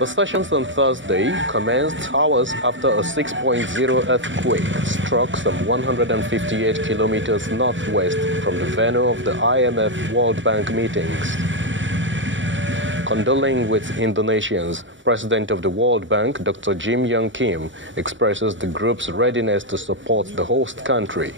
The sessions on Thursday commenced hours after a 6.0 earthquake struck some 158 kilometers northwest from the venue of the IMF World Bank meetings. Condoling with Indonesians, President of the World Bank, Dr. Jim Yong Kim, expresses the group's readiness to support the host country.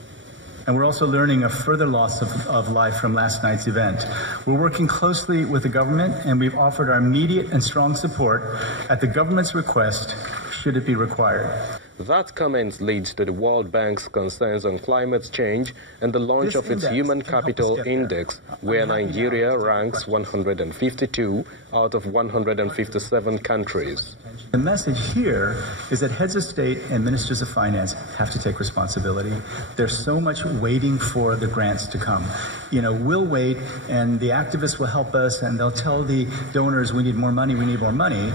And we're also learning a further loss of life from last night's event. We're working closely with the government, and we've offered our immediate and strong support at the government's request, should it be required. That comment leads to the World Bank's concerns on climate change and the launch of its Human Capital Index, where Nigeria ranks 152 out of 157 countries. The message here is that heads of state and ministers of finance have to take responsibility. There's so much waiting for the grants to come. We'll wait, and the activists will help us, and they'll tell the donors, we need more money, we need more money.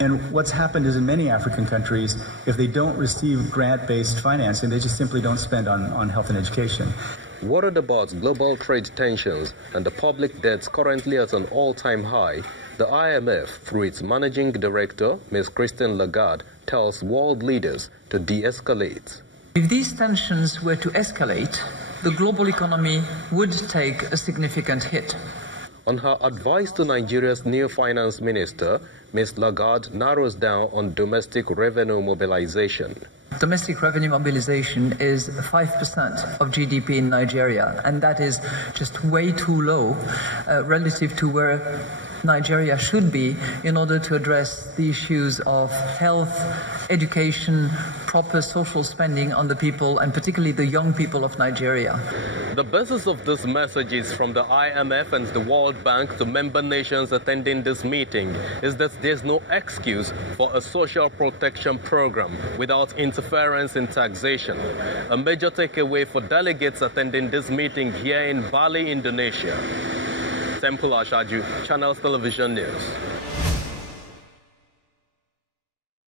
And what's happened is in many African countries, if they don't receive grant-based financing, they just simply don't spend on health and education. Worried about global trade tensions and the public debts currently at an all-time high, the IMF, through its managing director, Ms. Christine Lagarde, tells world leaders to de-escalate. If these tensions were to escalate, the global economy would take a significant hit. On her advice to Nigeria's new finance minister, Ms. Lagarde narrows down on domestic revenue mobilization. Domestic revenue mobilization is 5% of GDP in Nigeria, and that is just way too low relative to where Nigeria should be in order to address the issues of health, education, proper social spending on the people, and particularly the young people of Nigeria. The basis of this message is from the IMF and the World Bank to member nations attending this meeting is that there's no excuse for a social protection program without interference in taxation. A major takeaway for delegates attending this meeting here in Bali, Indonesia. Temple Ashaju, Channels Television News.